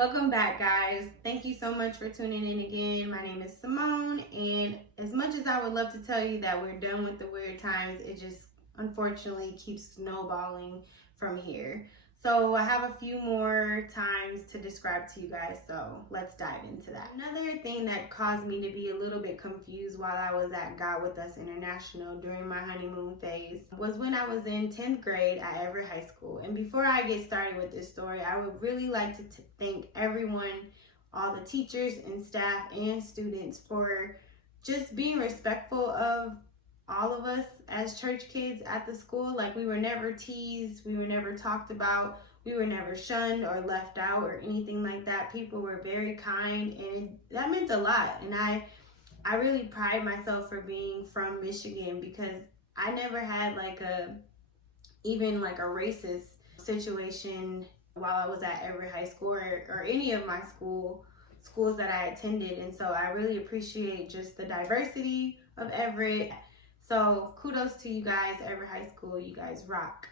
Welcome back, guys. Thank you so much for tuning in again. My name is Simone, and as much as I would love to tell you that we're done with the weird times, it just unfortunately keeps snowballing from here. So I have a few more times to describe to you guys, so let's dive into that. Another thing that caused me to be a little bit confused while I was at God With Us International during my honeymoon phase was when I was in 10th grade at Everett High School. And before I get started with this story, I would really like to thank everyone, all the teachers and staff and students, for just being respectful of all of us as church kids at the school. Like, we were never teased, we were never talked about, we were never shunned or left out or anything like that. People were very kind, and that meant a lot. And I really pride myself for being from Michigan, because I never had even a racist situation while I was at Everett High School or any of my schools that I attended. And so I really appreciate just the diversity of Everett. So kudos to you guys, Everett High School. You guys rock.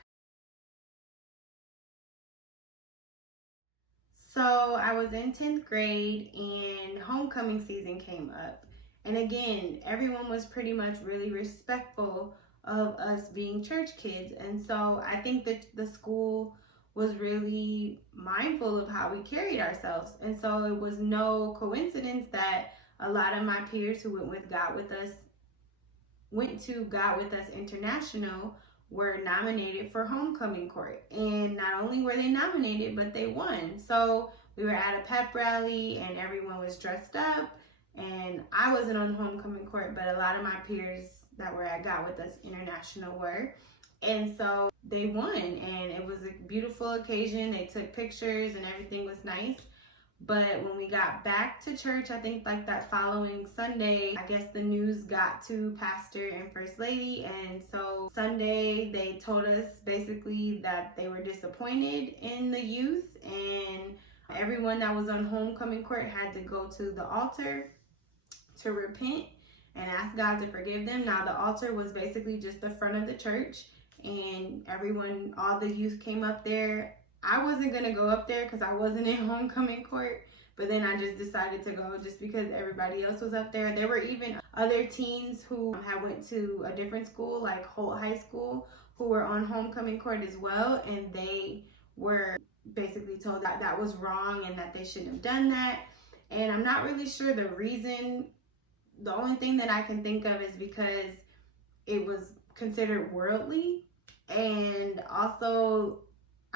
So I was in 10th grade and homecoming season came up. And again, everyone was pretty much really respectful of us being church kids. And so I think that the school was really mindful of how we carried ourselves. And so it was no coincidence that a lot of my peers who went to God With Us International were nominated for homecoming court. And not only were they nominated, but they won. So we were at a pep rally and everyone was dressed up, and I wasn't on homecoming court, but a lot of my peers that were at God With Us International were. And so they won, and it was a beautiful occasion. They took pictures and everything was nice. But when we got back to church, I think that following Sunday, I guess the news got to Pastor and First Lady. And so Sunday, they told us basically that they were disappointed in the youth, and everyone that was on homecoming court had to go to the altar to repent and ask God to forgive them. Now, the altar was basically just the front of the church, and everyone, all the youth came up there. I wasn't going to go up there because I wasn't in homecoming court, but then I just decided to go just because everybody else was up there. There were even other teens who had went to a different school, like Holt High School, who were on homecoming court as well, and they were basically told that that was wrong and that they shouldn't have done that. And I'm not really sure the reason. The only thing that I can think of is because it was considered worldly, and also,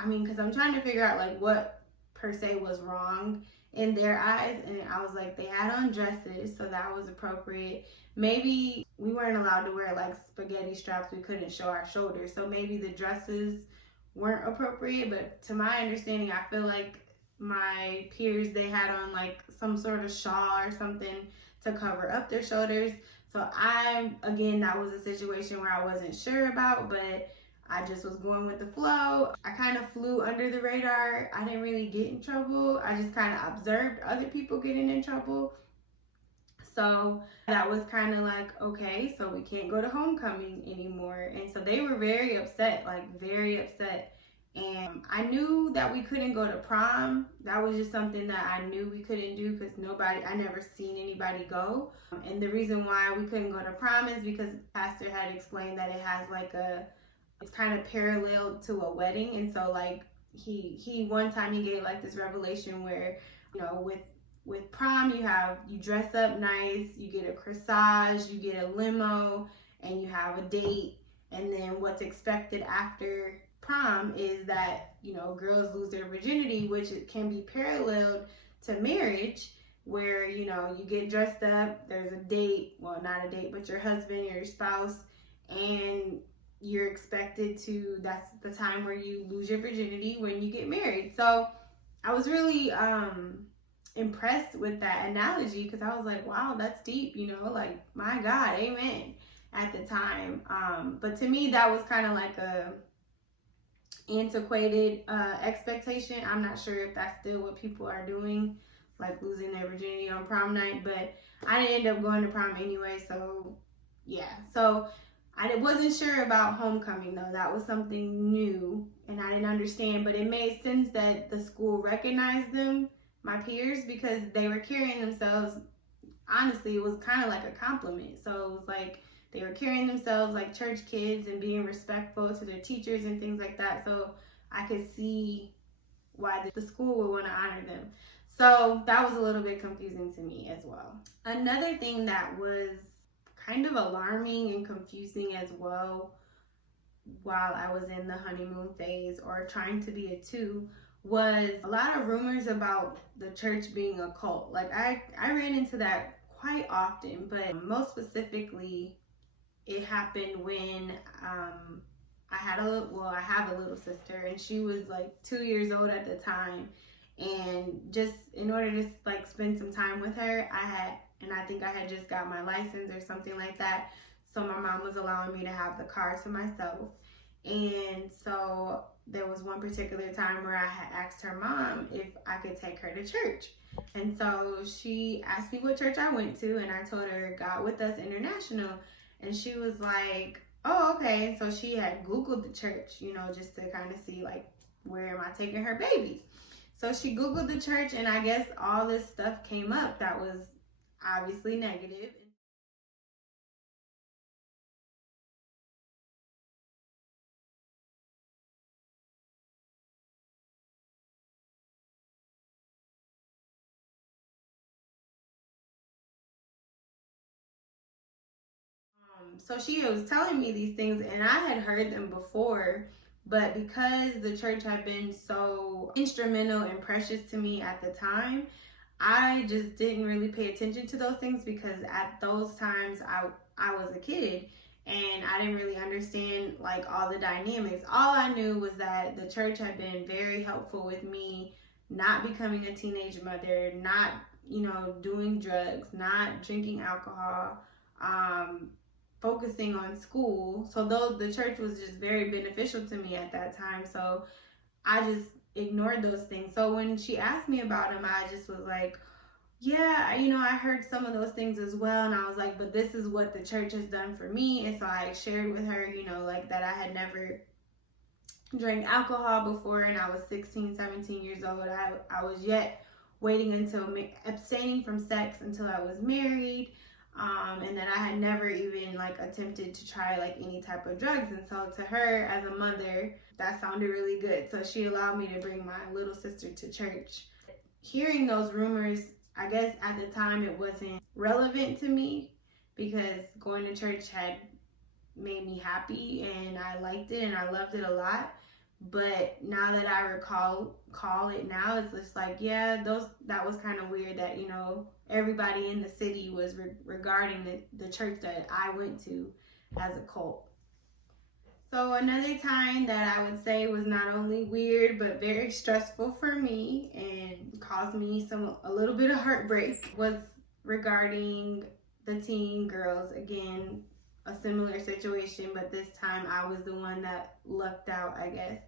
because I'm trying to figure out what per se was wrong in their eyes, and I was like, they had on dresses, so that was appropriate. Maybe we weren't allowed to wear spaghetti straps, we couldn't show our shoulders, so maybe the dresses weren't appropriate. But to my understanding, I feel like my peers, they had on some sort of shawl or something to cover up their shoulders. So that was a situation where I wasn't sure about, but I just was going with the flow. I kind of flew under the radar. I didn't really get in trouble. I just kind of observed other people getting in trouble. So that was kind of okay, so we can't go to homecoming anymore. And so they were very upset, very upset. And I knew that we couldn't go to prom. That was just something that I knew we couldn't do because I never seen anybody go. And the reason why we couldn't go to prom is because Pastor had explained that it has it's kind of parallel to a wedding. And so he one time he gave this revelation where, with prom, you dress up nice, you get a corsage, you get a limo, and you have a date. And then what's expected after prom is that, girls lose their virginity, which it can be paralleled to marriage, where, you get dressed up, there's a date, well, not a date, but your husband, your spouse, and you're expected to, that's the time where you lose your virginity when you get married. So I was really impressed with that analogy, because I was like, wow, that's deep, my God, amen, at the time. But to me, that was kind of a antiquated expectation. I'm not sure if that's still what people are doing, losing their virginity on prom night, but I didn't end up going to prom anyway. So yeah, so I wasn't sure about homecoming though. That was something new and I didn't understand, but it made sense that the school recognized them my peers because they were carrying themselves. Honestly, it was kind of like a compliment. So it was like they were carrying themselves like church kids and being respectful to their teachers and things like that. So I could see why the school would want to honor them. So that was a little bit confusing to me as well. Another thing that was kind of alarming and confusing as well while I was in the honeymoon phase or trying to be a two was a lot of rumors about the church being a cult. Like I ran into that quite often, but most specifically it happened when I have a little sister, and she was like 2 years old at the time. And just in order to like spend some time with her, I think I had just got my license or something like that. So my mom was allowing me to have the car to myself. And so there was one particular time where I had asked her mom if I could take her to church. And so she asked me what church I went to, and I told her God With Us International. And she was like, oh, okay. So she had Googled the church, just to kind of see like, where am I taking her baby? So she Googled the church, and I guess all this stuff came up that was obviously negative. So she was telling me these things, and I had heard them before, but because the church had been so instrumental and precious to me at the time, I just didn't really pay attention to those things because at those times I was a kid and I didn't really understand like all the dynamics. All I knew was that the church had been very helpful with me not becoming a teenage mother, not, doing drugs, not drinking alcohol, um, focusing on school. So though the church was just very beneficial to me at that time, so I just ignored those things. So when she asked me about them, I just was like, yeah, I heard some of those things as well. And I was like, but this is what the church has done for me. And so I shared with her, like that I had never drank alcohol before, and I was 16, 17 years old. I was yet waiting until abstaining from sex until I was married. And that I had never even like attempted to try like any type of drugs. And so to her as a mother, that sounded really good. So she allowed me to bring my little sister to church. Hearing those rumors, I guess at the time it wasn't relevant to me because going to church had made me happy and I liked it and I loved it a lot. But now that I call it now, it's just like, yeah, that was kind of weird that, everybody in the city was regarding the church that I went to as a cult. So another time that I would say was not only weird but very stressful for me and caused me a little bit of heartbreak was regarding the teen girls. Again, a similar situation, but this time I was the one that lucked out, I guess.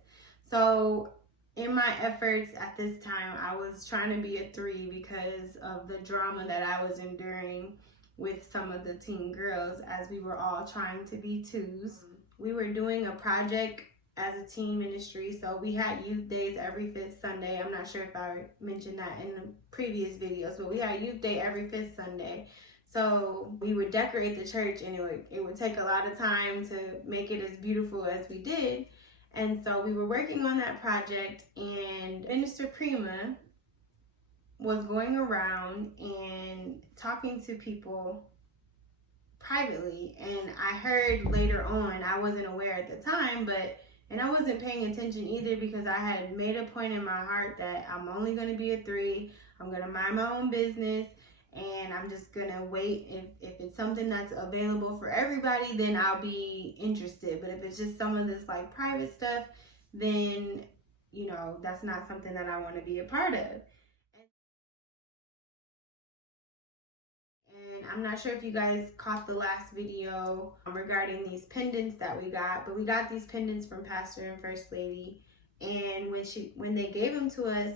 So in my efforts at this time, I was trying to be a three because of the drama that I was enduring with some of the teen girls as we were all trying to be twos. We were doing a project as a teen ministry, so we had youth days every fifth Sunday. I'm not sure if I mentioned that in the previous videos, but we had youth day every fifth Sunday. So we would decorate the church, and it would take a lot of time to make it as beautiful as we did. And so we were working on that project, and Minister Prima was going around and talking to people privately. And I heard later on, I wasn't aware at the time, and I wasn't paying attention either because I had made a point in my heart that I'm only going to be a three. I'm going to mind my own business. And I'm just gonna wait. If it's something that's available for everybody, then I'll be interested. But if it's just some of this like private stuff, then that's not something that I want to be a part of. And I'm not sure if you guys caught the last video regarding these pendants that we got, but we got these pendants from Pastor and First Lady. And when they gave them to us,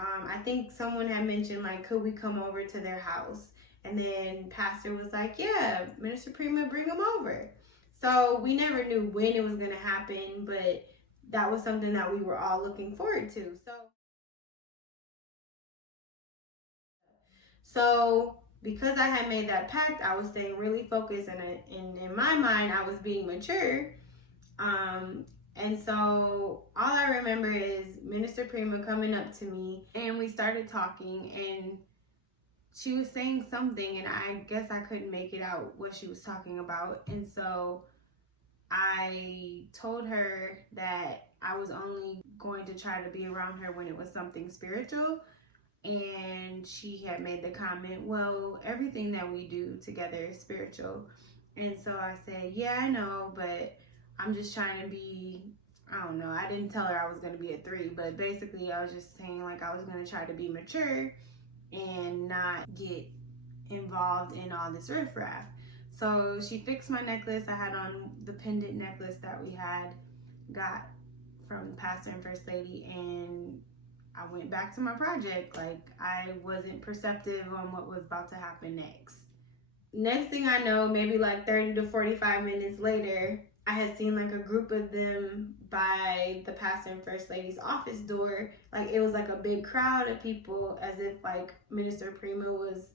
I think someone had mentioned, like, could we come over to their house? And then Pastor was like, yeah, Minister Prima, bring them over. So we never knew when it was going to happen, but that was something that we were all looking forward to. So So because I had made that pact, I was staying really focused, and in my mind, I was being mature. And so all I remember is Minister Prima coming up to me, and we started talking, and she was saying something, and I guess I couldn't make it out what she was talking about. And so I told her that I was only going to try to be around her when it was something spiritual. And she had made the comment, well, everything that we do together is spiritual. And so I said, yeah, I know, but I'm just trying to be, I don't know. I didn't tell her I was going to be a 3, but basically I was just saying like I was going to try to be mature and not get involved in all this riffraff. So she fixed my necklace. I had on the pendant necklace that we had got from Pastor and First Lady, and I went back to my project. Like, I wasn't perceptive on what was about to happen next. Next thing I know, maybe like 30 to 45 minutes later, I had seen like a group of them by the Pastor and First Lady's office door. Like, it was like a big crowd of people, as if like Minister Prima was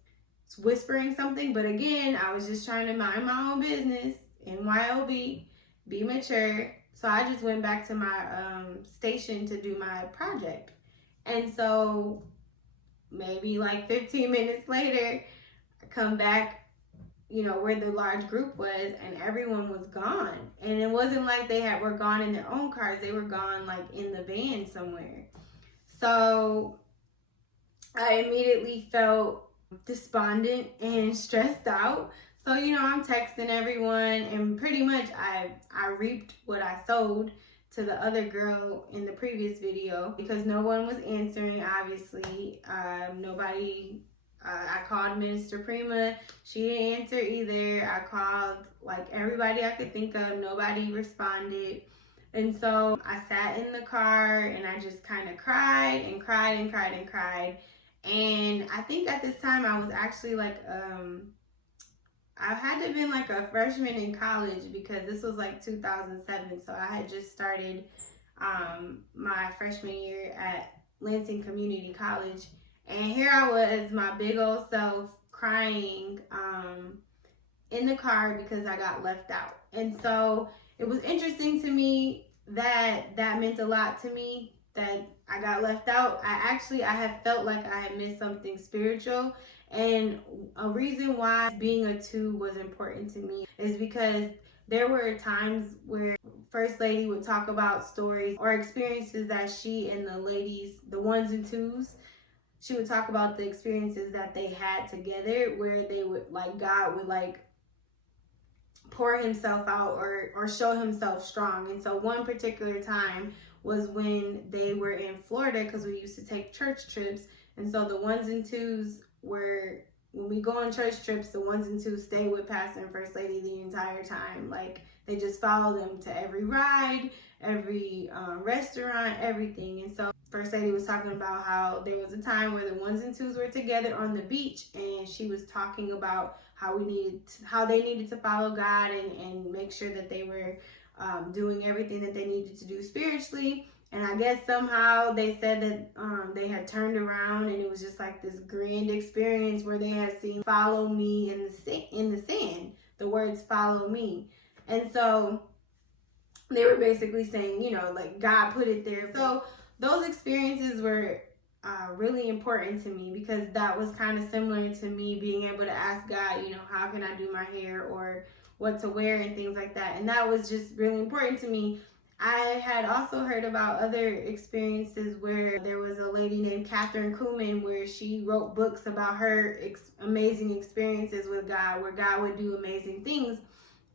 whispering something. But again, I was just trying to mind my own business, NYOB, be mature. So I just went back to my station to do my project. And so maybe like 15 minutes later, I come back, you know, where the large group was, and everyone was gone. And it wasn't like they were gone in their own cars. They were gone like in the van somewhere. So I immediately felt despondent and stressed out. So, you know, I'm texting everyone, and pretty much I reaped what I sowed to the other girl in the previous video, because no one was answering, obviously. Nobody, I called Minister Prima. She didn't answer either. I called like everybody I could think of. Nobody responded. And so I sat in the car and I just kind of cried and cried and cried and cried. And I think at this time I was actually like, I had to have been like a freshman in college, because this was like 2007. So I had just started my freshman year at Lansing Community College. And here I was, my big old self, crying in the car because I got left out. And so it was interesting to me that meant a lot to me, that I got left out. I had felt like I had missed something spiritual. And a reason why being a 2 was important to me is because there were times where First Lady would talk about stories or experiences that she and the ladies, the 1s and 2s, she would talk about the experiences that they had together, where they would, like, God would like pour himself out or show himself strong. And so one particular time was when they were in Florida, because we used to take church trips. And so the 1s and 2s were, when we go on church trips, the 1s and 2s stay with Pastor and First Lady the entire time. Like, they just follow them to every ride, every restaurant, everything. And so First Lady was talking about how there was a time where the 1s and 2s were together on the beach, and she was talking about how they needed to follow God and make sure that they were doing everything that they needed to do spiritually. And I guess somehow they said that they had turned around, and it was just like this grand experience where they had seen "follow me" in the sand. The words "follow me," and so they were basically saying, you know, like God put it there. So those experiences were really important to me, because that was kind of similar to me being able to ask God, you know, how can I do my hair or what to wear and things like that. And that was just really important to me. I had also heard about other experiences where there was a lady named Catherine Kuhlman, where she wrote books about her amazing experiences with God, where God would do amazing things.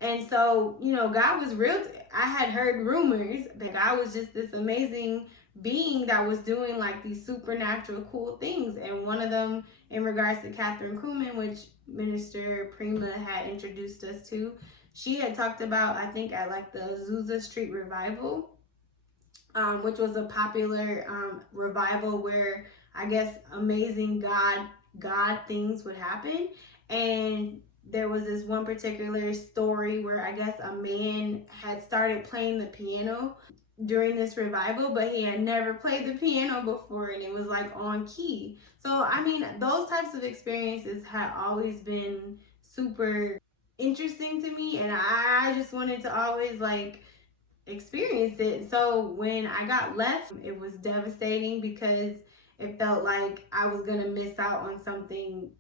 And so, you know, God was real. I had heard rumors that God was just this amazing being that was doing like these supernatural cool things. And one of them, in regards to Catherine Kuhlman, which Minister Prima had introduced us to, she had talked about, I think, at like the Azusa Street Revival, which was a popular revival where I guess amazing God things would happen. And there was this one particular story where I guess a man had started playing the piano during this revival, but he had never played the piano before, and it was like on key. So I mean, those types of experiences had always been super interesting to me, and I just wanted to always like experience it. So when I got left, it was devastating because it felt like I was gonna miss out on something,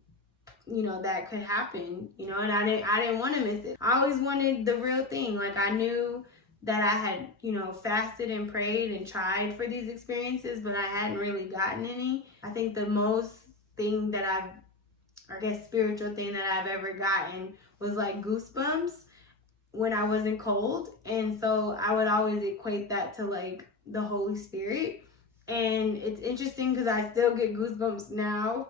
you know, that could happen, you know, and I didn't want to miss it. I always wanted the real thing. Like, I knew that I had, you know, fasted and prayed and tried for these experiences, but I hadn't really gotten any. I think the most thing that spiritual thing that I've ever gotten was like goosebumps when I wasn't cold. And so I would always equate that to like the Holy Spirit. And it's interesting because I still get goosebumps now,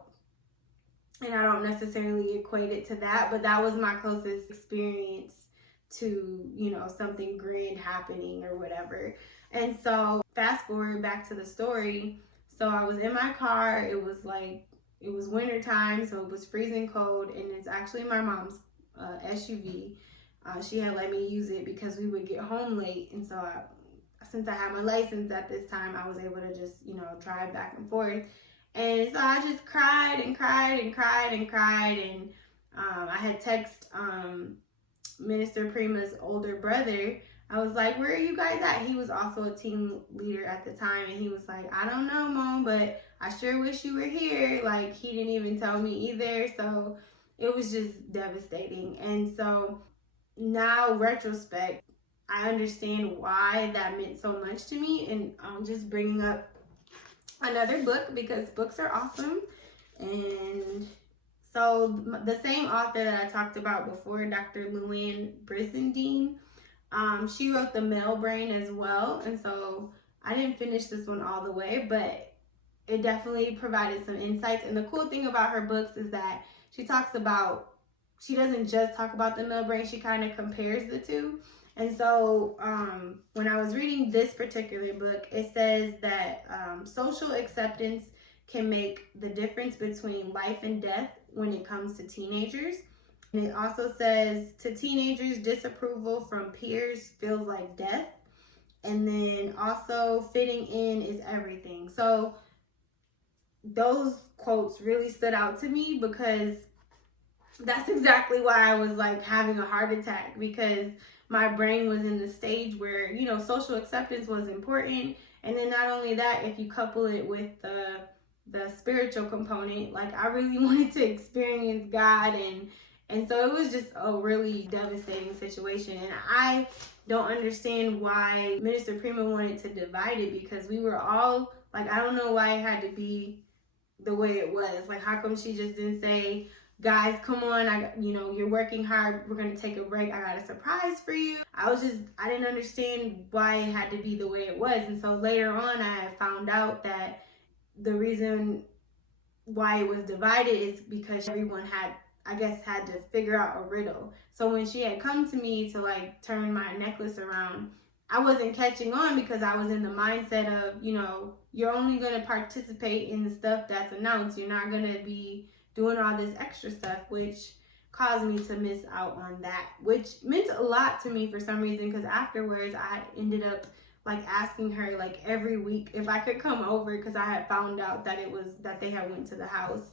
and I don't necessarily equate it to that, but that was my closest experience to, you know, something grand happening or whatever. And so fast forward back to the story. So I was in my car. It was winter time, so it was freezing cold, and it's actually my mom's SUV. She had let me use it because we would get home late, and so since I had my license at this time, I was able to just, you know, drive back and forth. And so I just cried and cried and cried and cried, and I had text Minister Prima's older brother. I was like, where are you guys at? He was also a team leader at the time, and he was like, I don't know, Mom, but I sure wish you were here. Like, he didn't even tell me either. So it was just devastating. And so now, retrospect, I understand why that meant so much to me, and I'm just bringing up another book because books are awesome. And so the same author that I talked about before, Dr. Luann Brizendine, she wrote The Male Brain as well. And so I didn't finish this one all the way, but it definitely provided some insights. And the cool thing about her books is that she doesn't just talk about the male brain, she kind of compares the two. And so when I was reading this particular book, it says that social acceptance can make the difference between life and death when it comes to teenagers. And it also says, to teenagers, disapproval from peers feels like death. And then also, fitting in is everything. So those quotes really stood out to me because that's exactly why I was like having a heart attack, because my brain was in the stage where, you know, social acceptance was important. And then not only that, if you couple it with the spiritual component, like I really wanted to experience God. And so it was just a really devastating situation. And I don't understand why Minister Prima wanted to divide it, because we were all like, I don't know why it had to be the way it was. Like, how come she just didn't say, guys, come on, you're working hard, we're gonna take a break, I got a surprise for you. I didn't understand why it had to be the way it was. And so later on, I found out that the reason why it was divided is because everyone had to figure out a riddle. So when she had come to me to like turn my necklace around, I wasn't catching on because I was in the mindset of, you know, you're only gonna participate in the stuff that's announced. You're not gonna be doing all this extra stuff, which caused me to miss out on that, which meant a lot to me for some reason, because afterwards I ended up like asking her like every week if I could come over, because I had found out that they had went to the house.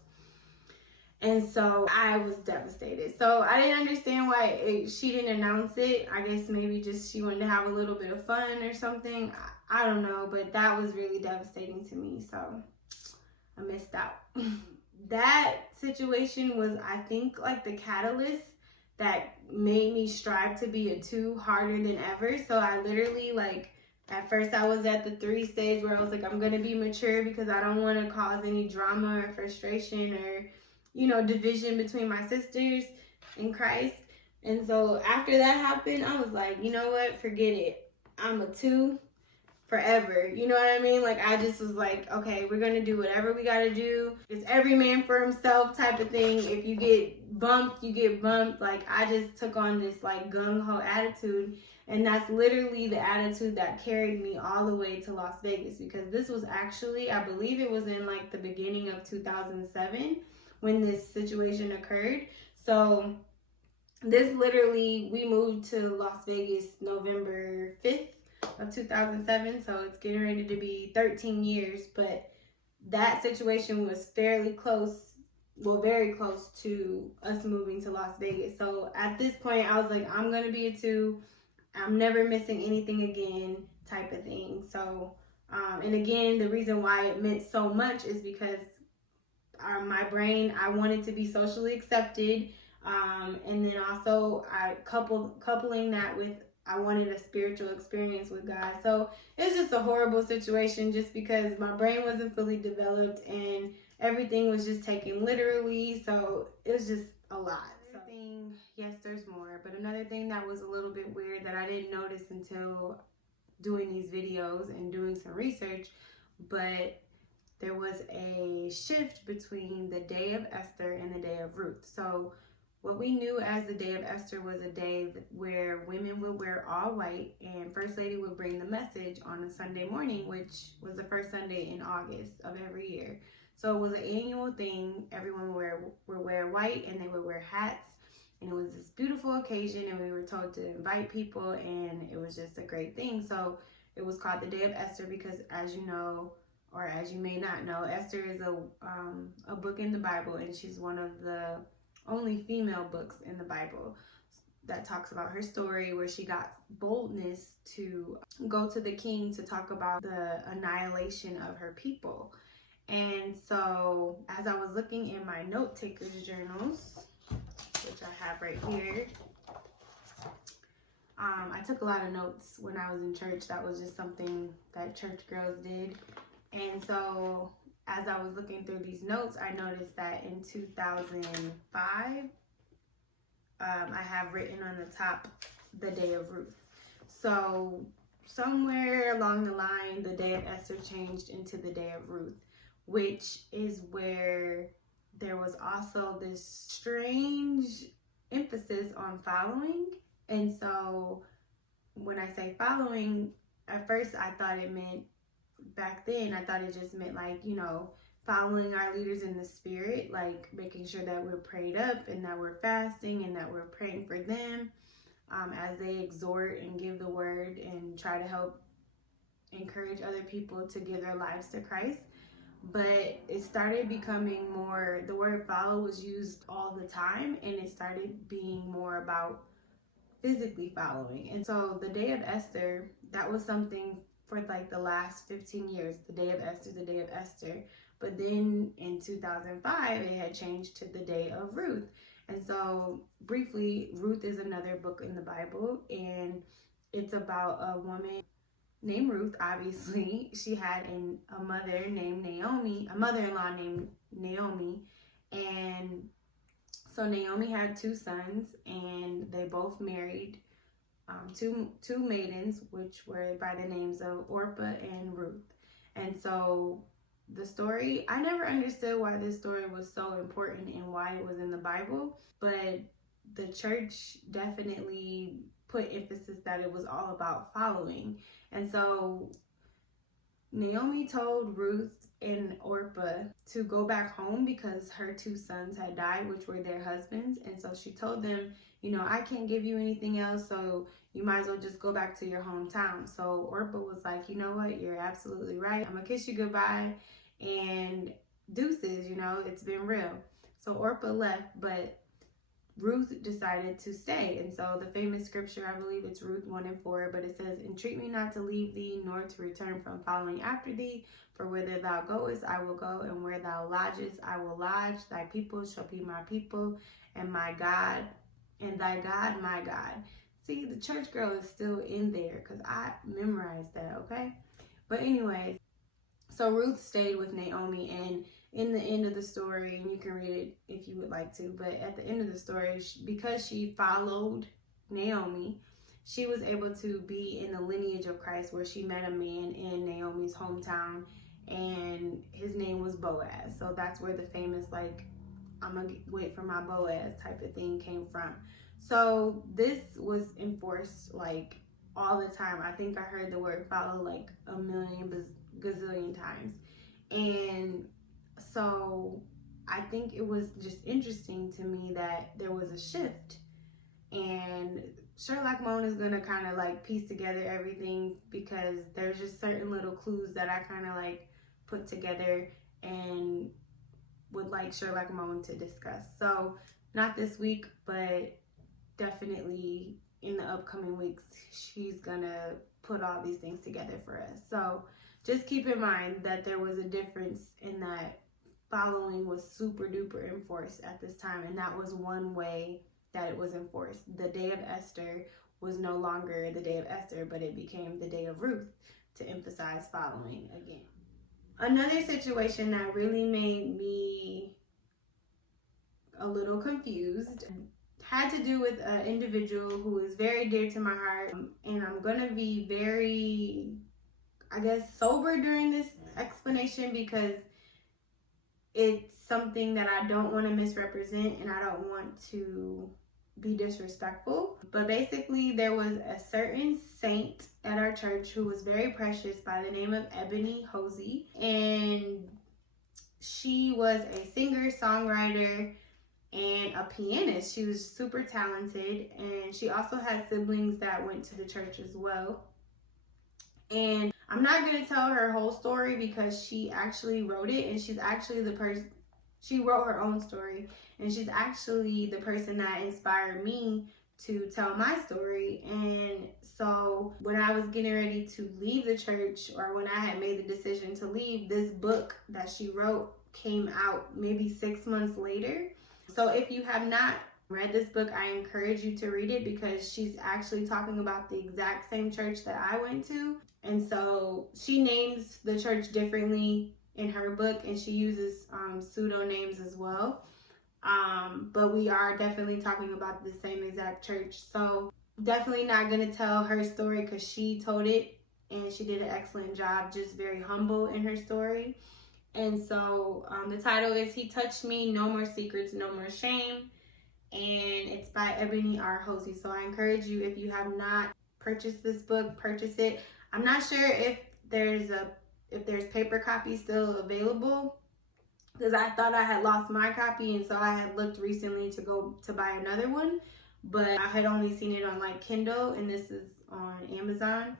And so I was devastated. So I didn't understand why she didn't announce it. I guess maybe just she wanted to have a little bit of fun or something. I don't know, but that was really devastating to me. So I missed out. That situation was, I think, like the catalyst that made me strive to be a 2 harder than ever. So I literally, like, at first I was at the 3 stage where I was like, I'm going to be mature because I don't want to cause any drama or frustration or, you know, division between my sisters in Christ. And so after that happened, I was like, you know what, forget it. I'm a 2 forever. You know what I mean? Like, I just was like, okay, we're gonna do whatever we gotta do. It's every man for himself type of thing. If you get bumped, you get bumped. Like, I just took on this like gung-ho attitude, and that's literally the attitude that carried me all the way to Las Vegas, because this was actually, I believe it was in like the beginning of 2007 when this situation occurred. So this literally, we moved to Las Vegas November 5th of 2007. So it's getting ready to be 13 years. But that situation was fairly close, well, very close to us moving to Las Vegas. So at this point, I was like, I'm going to be a 2. I'm never missing anything again type of thing. So, and again, the reason why it meant so much is because my brain, I wanted to be socially accepted. And then also coupling that with, I wanted a spiritual experience with God. So it's just a horrible situation just because my brain wasn't fully developed and everything was just taken literally. So it was just a lot. Yes, there's more. But another thing that was a little bit weird that I didn't notice until doing these videos and doing some research, but there was a shift between the Day of Esther and the Day of Ruth. So what we knew as the Day of Esther was a day where women would wear all white and First Lady would bring the message on a Sunday morning, which was the first Sunday in August of every year. So it was an annual thing. Everyone would wear white and they would wear hats. And it was this beautiful occasion and we were told to invite people and it was just a great thing. So it was called the Day of Esther because, as you know, or as you may not know, Esther is a book in the Bible, and she's one of the only female books in the Bible that talks about her story where she got boldness to go to the king to talk about the annihilation of her people. And so as I was looking in my note taker's journals, which I have right here, I took a lot of notes when I was in church. That was just something that church girls did. And so as I was looking through these notes, I noticed that in 2005, I have written on the top, the Day of Ruth. So somewhere along the line, the Day of Esther changed into the Day of Ruth, which is where there was also this strange emphasis on following. And so when I say following, at first I thought it meant, back then, I thought it just meant like, you know, following our leaders in the spirit, like making sure that we're prayed up and that we're fasting and that we're praying for them as they exhort and give the word and try to help encourage other people to give their lives to Christ. But it started becoming more, the word follow was used all the time, and it started being more about physically following. And so the Day of Esther, that was something for like the last 15 years, the Day of Esther, the Day of Esther. But then in 2005, it had changed to the Day of Ruth. And so briefly, Ruth is another book in the Bible, and it's about a woman named Ruth. Obviously, she had a mother named Naomi, a mother-in-law named Naomi. And so Naomi had 2 sons, and they both married two maidens, which were by the names of Orpah and Ruth. And so the story, I never understood why this story was so important and why it was in the Bible, but the church definitely put emphasis that it was all about following. And so Naomi told Ruth and Orpah to go back home because her 2 sons had died, which were their husbands. And so she told them, you know, I can't give you anything else, so you might as well just go back to your hometown. So Orpah was like, you know what, you're absolutely right. I'm gonna kiss you goodbye and deuces, you know, it's been real. So Orpah left, but Ruth decided to stay. And so the famous scripture, I believe it's Ruth 1:4, but it says, entreat me not to leave thee, nor to return from following after thee. For whither thou goest, I will go, and where thou lodgest, I will lodge. Thy people shall be my people, and my God, and thy God, my God. See, the church girl is still in there because I memorized that, okay? But anyways, so Ruth stayed with Naomi, and in the end of the story, and you can read it if you would like to, but at the end of the story, because she followed Naomi, she was able to be in the lineage of Christ, where she met a man in Naomi's hometown, and his name was Boaz. So that's where the famous, like, I'm gonna wait for my Boaz type of thing came from. So this was enforced like all the time. I think I heard the word follow like a million gazillion times. And so I think it was just interesting to me that there was a shift, and Sherlock Moan is gonna kind of like piece together everything, because there's just certain little clues that I kind of like put together and would like Sherlock Moan to discuss. So not this week, but definitely in the upcoming weeks, she's gonna put all these things together for us. So just keep in mind that there was a difference in that following was super duper enforced at this time, and that was one way that it was enforced. The day of Esther was no longer the day of Esther, but it became the day of Ruth to emphasize following again. Another situation that really made me a little confused had to do with an individual who is very dear to my heart, and I'm gonna be very, I guess, sober during this explanation, because it's something that I don't want to misrepresent and I don't want to be disrespectful. But basically, there was a certain saint at our church who was very precious by the name of Ebony Hosey, and she was a singer, songwriter, and a pianist. She was super talented, and she also had siblings that went to the church as well. And I'm not going to tell her whole story because she actually wrote it, and she's actually the person, she wrote her own story, and she's actually the person that inspired me to tell my story. And so when I was getting ready to leave the church, or when I had made the decision to leave, this book that she wrote came out maybe 6 months later. So if you have not read this book, I encourage you to read it, because she's actually talking about the exact same church that I went to. And so she names the church differently in her book, and she uses pseudo names as well. But we are definitely talking about the same exact church. So definitely not going to tell her story, because she told it and she did an excellent job, just very humble in her story. And so the title is He Touched Me, No More Secrets, No More Shame. And it's by Ebony R. Hosey. So I encourage you, if you have not purchased this book, purchase it. I'm not sure if there's paper copies still available, because I thought I had lost my copy, and so I had looked recently to go to buy another one, but I had only seen it on like Kindle, and this is on Amazon.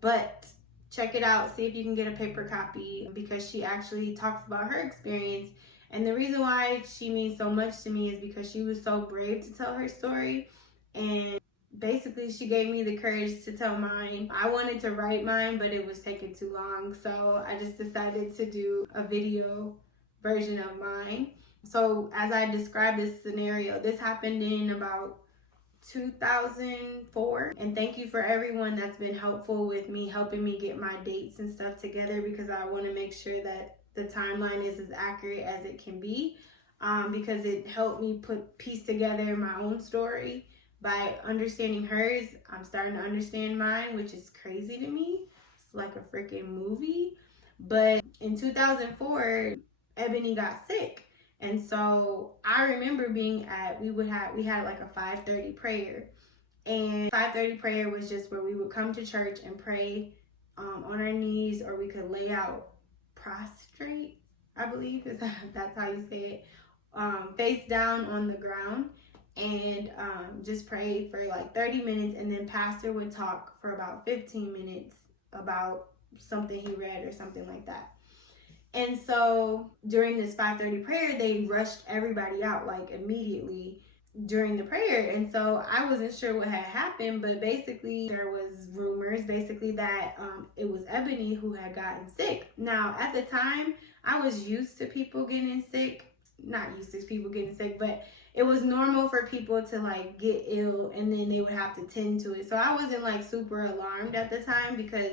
But check it out, see if you can get a paper copy, because she actually talks about her experience. And the reason why she means so much to me is because she was so brave to tell her story, and basically she gave me the courage to tell mine. I wanted to write mine, but it was taking too long, so I just decided to do a video version of mine. So as I described this scenario, this happened in about 2004, and thank you for everyone that's been helpful with me, helping me get my dates and stuff together, because I want to make sure that the timeline is as accurate as it can be, because it helped me piece together my own story. By understanding hers, I'm starting to understand mine, which is crazy to me. It's like a freaking movie. But in 2004, Ebony got sick. And so I remember being at, we had like a 5:30 prayer. And 5:30 prayer was just where we would come to church and pray on our knees, or we could lay out prostrate, I believe that's how you say it, face down on the ground, and just pray for like 30 minutes, and then pastor would talk for about 15 minutes about something he read or something like that. And so during this 5:30 prayer, they rushed everybody out like immediately during the prayer. And so I wasn't sure what had happened, but basically there was rumors that it was Ebony who had gotten sick. Now at the time, I was used to people getting sick, not used to people getting sick, but it was normal for people to like get ill and then they would have to tend to it. So I wasn't like super alarmed at the time, because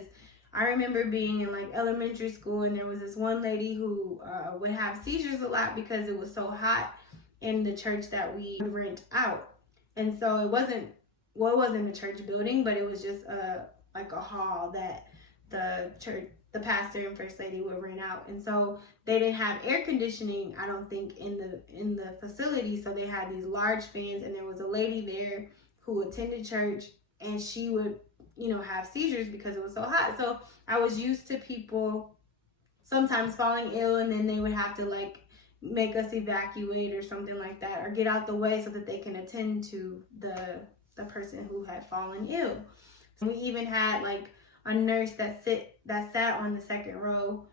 I remember being in like elementary school, and there was this one lady who would have seizures a lot because it was so hot in the church that we would rent out. And so it wasn't a church building, but it was just like a hall that the pastor and first lady would rent out. And so they didn't have air conditioning, I don't think, in the facility. So they had these large fans, and there was a lady there who attended church, and she would, have seizures because it was so hot. So I was used to people sometimes falling ill, and then they would have to like make us evacuate or something like that, or get out the way so that they can attend to the the person who had fallen ill. We even had like a nurse that sat on the second row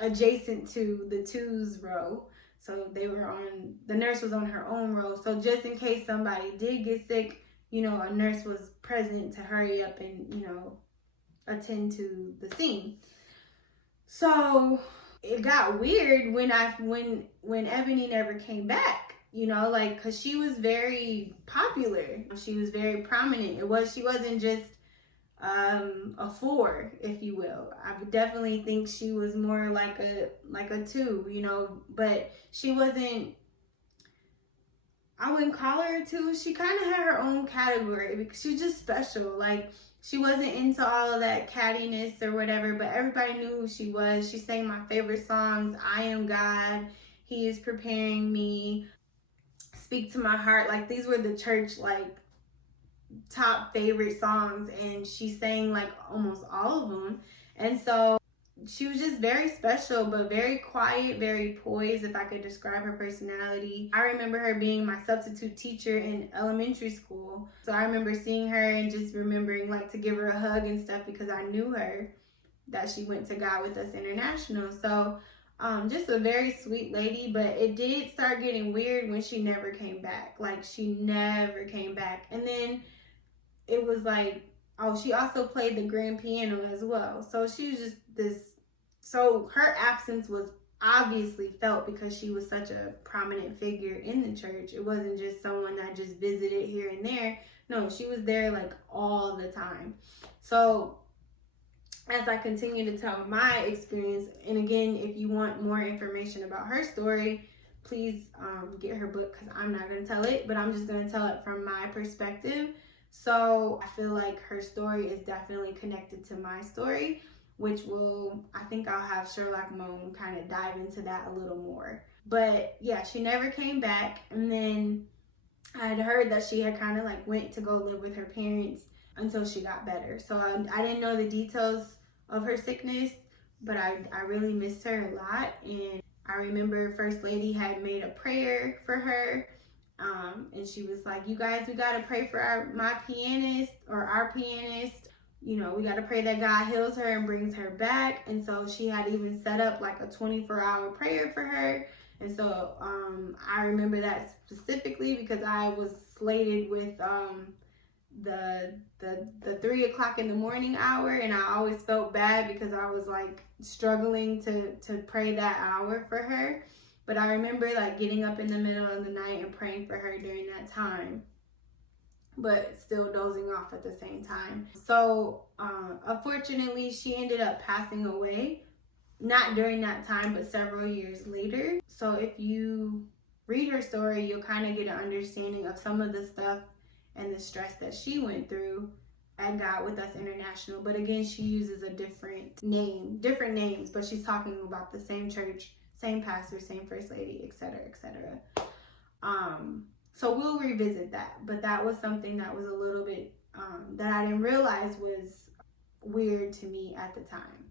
adjacent to the twos row. So the nurse was on her own row. So just in case somebody did get sick, you know, a nurse was present to hurry up and, you know, attend to the scene. So it got weird when Ebony never came back, you know, like, cause she was very popular. She was very prominent. She wasn't just a 4, if you will. I would definitely think she was more like a 2, you know, but she wasn't, I wouldn't call her a 2. She kind of had her own category because she's just special. Like, she wasn't into all of that cattiness or whatever, but everybody knew who she was. She sang my favorite songs, I Am God, He Is Preparing Me, Speak to My Heart. Like, these were the church, like, top favorite songs, and she sang like almost all of them. And so she was just very special, but very quiet, very poised, if I could describe her personality. I remember her being my substitute teacher in elementary school. So I remember seeing her and just remembering like to give her a hug and stuff because I knew her, that she went to God With Us International. So just a very sweet lady, but it did start getting weird when she never came back. Like, she never came back. And then it was like, oh, she also played the grand piano as well. So she was just so her absence was obviously felt because she was such a prominent figure in the church. It wasn't just someone that just visited here and there. No, she was there like all the time. So as I continue to tell my experience, and again, if you want more information about her story, please get her book, because I'm not going to tell it, but I'm just going to tell it from my perspective. So I feel like her story is definitely connected to my story, which I think I'll have Sherlock Moan kind of dive into that a little more. But yeah, she never came back. And then I had heard that she had kind of like went to go live with her parents until she got better. So I didn't know the details of her sickness, but I really missed her a lot. And I remember First Lady had made a prayer for her. And she was like, you guys, we got to pray for our pianist. You know, we got to pray that God heals her and brings her back. And so she had even set up like a 24-hour prayer for her. And so I remember that specifically because I was slated with the 3 o'clock in the morning hour, and I always felt bad because I was like struggling to pray that hour for her. But I remember like getting up in the middle of the night and praying for her during that time, but still dozing off at the same time. So unfortunately, she ended up passing away, not during that time, but several years later. So if you read her story, you'll kind of get an understanding of some of the stuff and the stress that she went through at God With Us International. But again, she uses a different names, but she's talking about the same church, same pastor, same First Lady, etc., etc. So we'll revisit that. But that was something that was a little bit that I didn't realize was weird to me at the time.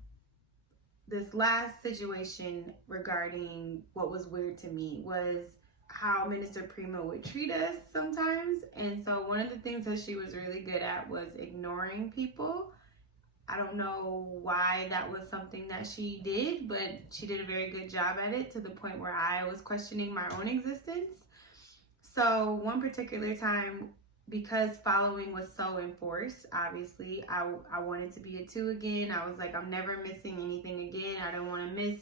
This last situation regarding what was weird to me was how Minister Prima would treat us sometimes. And so one of the things that she was really good at was ignoring people. I don't know why that was something that she did, but she did a very good job at it, to the point where I was questioning my own existence. So one particular time, because following was so enforced, obviously, I wanted to be a 2 again. I was like, I'm never missing anything again. I don't want to miss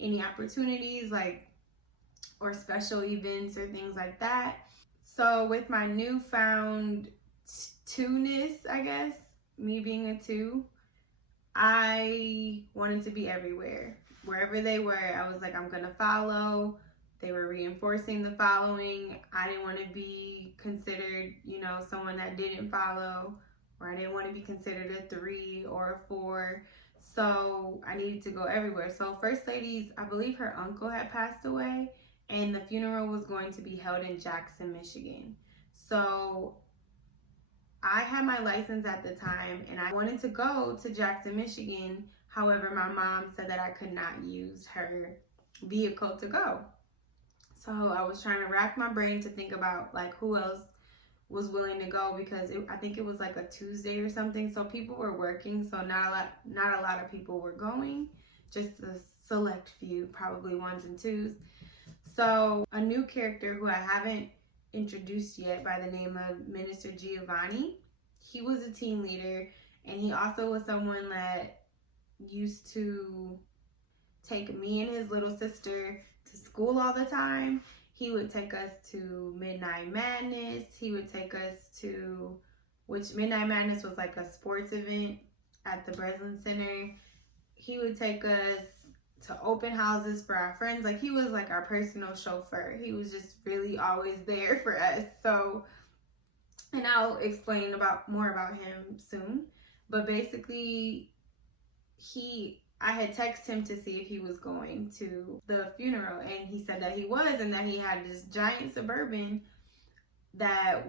any opportunities, like, or special events or things like that. So with my newfound 2-ness, I guess, me being a 2, I wanted to be everywhere. Wherever they were, I was like, I'm gonna follow. They were reinforcing the following. I didn't want to be considered, you know, someone that didn't follow, or I didn't want to be considered a 3 or a 4. So I needed to go everywhere. So First Lady's, I believe her uncle had passed away, and the funeral was going to be held in Jackson, Michigan. So I had my license at the time, and I wanted to go to Jackson, Michigan. However, my mom said that I could not use her vehicle to go. So I was trying to rack my brain to think about like who else was willing to go because I think it was like a Tuesday or something. So people were working, so not a lot of people were going, just a select few, probably ones and twos. So a new character who I haven't introduced yet by the name of Minister Giovanni. He was a team leader, and he also was someone that used to take me and his little sister to school all the time. He would take us to Midnight Madness. He would take us to, which Midnight Madness was like a sports event at the Breslin Center. He would take us to open houses for our friends. Like, he was like our personal chauffeur. He was just really always there for us. So, and I'll explain more about him soon. But basically, I had texted him to see if he was going to the funeral, and he said that he was, and that he had this giant Suburban that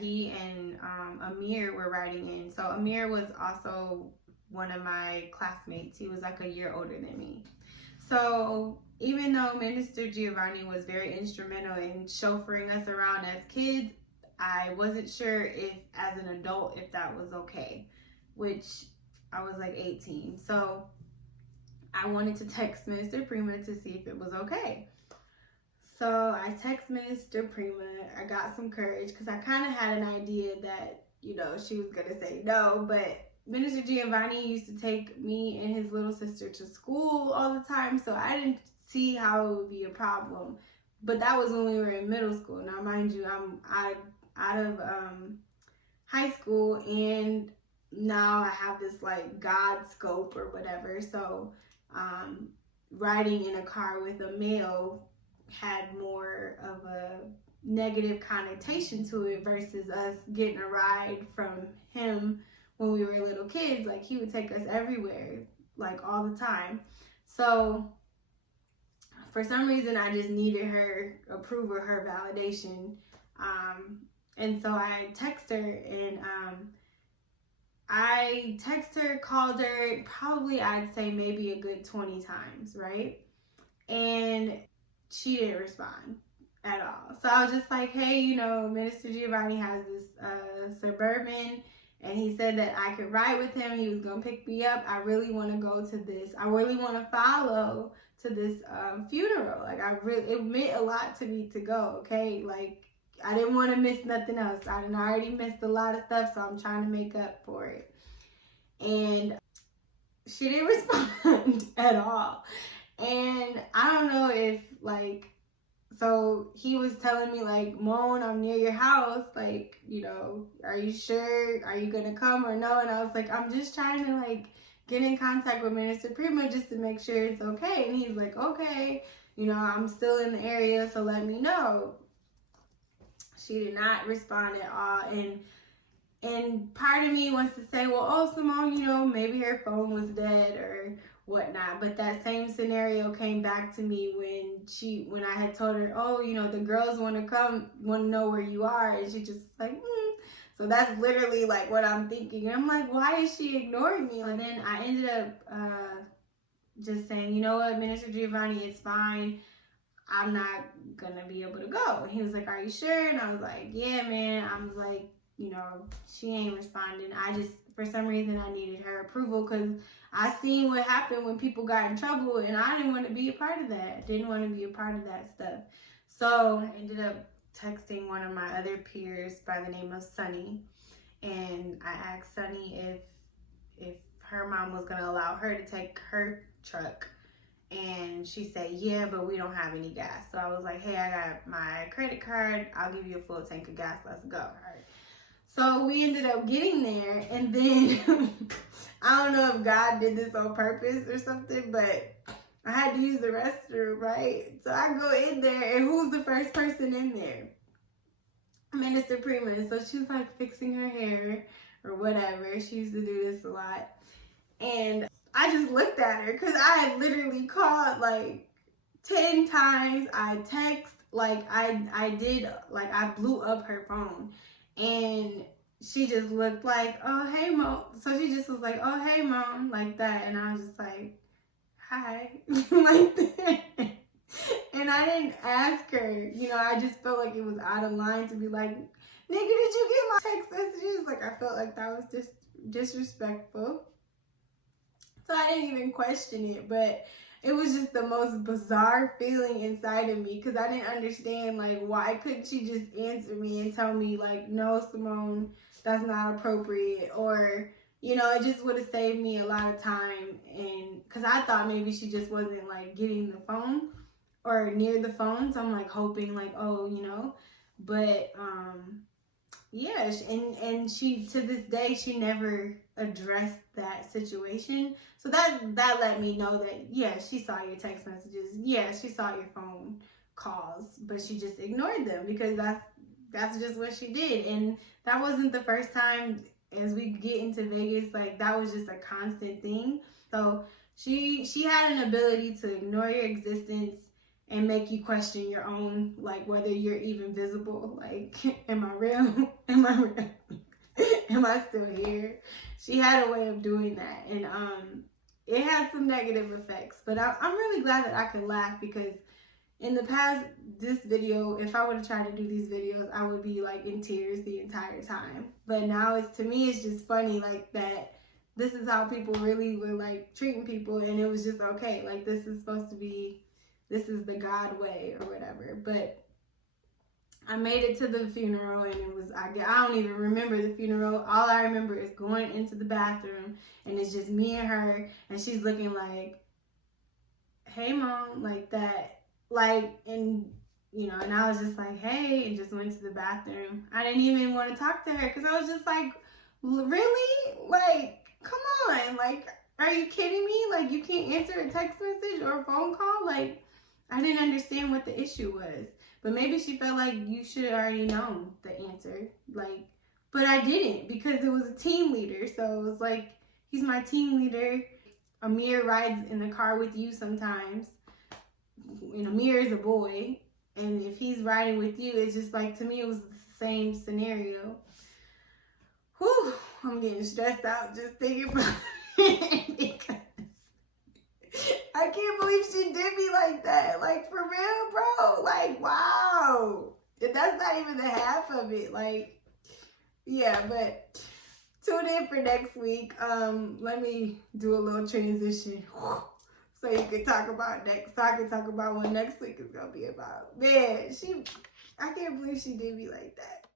he and Amir were riding in. So Amir was also one of my classmates. He was like a year older than me. So even though Minister Giovanni was very instrumental in chauffeuring us around as kids, I wasn't sure if, as an adult, if that was okay, which I was like 18. So I wanted to text Minister Prima to see if it was okay. So I text Minister Prima. I got some courage because I kind of had an idea that, you know, she was going to say no. But Minister Giovanni used to take me and his little sister to school all the time. So I didn't see how it would be a problem. But that was when we were in middle school. Now, mind you, I'm out of high school, and now I have this like God scope or whatever. So riding in a car with a male had more of a negative connotation to it versus us getting a ride from him when we were little kids. Like, he would take us everywhere, like all the time. So for some reason, I just needed her approval, her validation. And so I text her, and I text her, called her, probably I'd say maybe a good 20 times, right? And she didn't respond at all. So I was just like, hey, you know, Minister Giovanni has this Suburban, and he said that I could ride with him. He was going to pick me up. I really want to go to this. I really want to follow to this funeral. Like, it meant a lot to me to go, okay? Like, I didn't want to miss nothing else. I had already missed a lot of stuff, so I'm trying to make up for it. And she didn't respond at all. And I don't know if, like, so he was telling me, like, Moan, I'm near your house. Like, you know, are you sure? Are you going to come or no? And I was like, I'm just trying to, like, get in contact with Minister Prima just to make sure it's okay. And he's like, okay, you know, I'm still in the area, so let me know. She did not respond at all. And part of me wants to say, well, oh, Simone, you know, maybe her phone was dead or whatnot. But that same scenario came back to me when I had told her, oh, you know, the girls want to know where you are. And she just like, So that's literally like what I'm thinking. And I'm like, why is she ignoring me? And then I ended up just saying, you know what, Minister Giovanni, it's fine. I'm not going to be able to go. And he was like, are you sure? And I was like, yeah, man. I was like, you know, she ain't responding. For some reason, I needed her approval because I seen what happened when people got in trouble, and I didn't want to be a part of that. Didn't want to be a part of that stuff. So I ended up texting one of my other peers by the name of Sunny, and I asked Sunny if her mom was going to allow her to take her truck. And she said, yeah, but we don't have any gas. So I was like, hey, I got my credit card. I'll give you a full tank of gas. Let's go. All right. So we ended up getting there. And then I don't know if God did this on purpose or something, but I had to use the restroom, right? So I go in there, and who's the first person in there? Minister Prima. So she's like fixing her hair or whatever. She used to do this a lot. And I just looked at her because I had literally called like 10 times. I text, like I blew up her phone, and she just looked like, oh, hey, Mom. So she just was like, oh, hey, Mom, like that. And I was just like, hi, like that. And I didn't ask her, you know, I just felt like it was out of line to be like, Nigga, did you get my text messages? Like, I felt like that was just disrespectful. So I didn't even question it, but it was just the most bizarre feeling inside of me because I didn't understand, like, why couldn't she just answer me and tell me, like, no, Simone, that's not appropriate, or, you know, it just would have saved me a lot of time. And because I thought maybe she just wasn't, like, getting the phone or near the phone, so I'm, like, hoping, like, oh, you know, but yeah, and she, to this day, she never addressed that situation. So that let me know that, yeah, she saw your text messages. Yeah, she saw your phone calls, but she just ignored them because that's just what she did. And that wasn't the first time. As we get into Vegas, like, that was just a constant thing. So she had an ability to ignore your existence and make you question your own, like, whether you're even visible. Like, am I real? Am I real? Am I still here? She had a way of doing that. And it had some negative effects. But I'm really glad that I can laugh because in the past, this video, if I would have tried to do these videos, I would be, like, in tears the entire time. But now, it's, to me, it's just funny, like, that this is how people really were, like, treating people. And it was just okay. Like, this is supposed to be, this is the God way or whatever. But I made it to the funeral, and it was, I don't even remember the funeral. All I remember is going into the bathroom, and it's just me and her, and she's looking like, hey, Mom, like that. Like, and, you know, and I was just like, hey, and just went to the bathroom. I didn't even want to talk to her because I was just like, really? Like, come on. Like, are you kidding me? Like, you can't answer a text message or a phone call? Like, I didn't understand what the issue was. But maybe she felt like you should have already known the answer. Like, but I didn't because it was a team leader. So it was like, he's my team leader. Amir rides in the car with you sometimes. And Amir is a boy, and if he's riding with you, it's just like, to me, it was the same scenario. Whew, I'm getting stressed out just thinking about it because I can't believe she did me like that. Like, for real, bro. Like, wow. That's not even the half of it. Like, yeah, but tune in for next week. Let me do a little transition. So you can talk about next. So I can talk about what next week is gonna be about. Man, I can't believe she did me like that.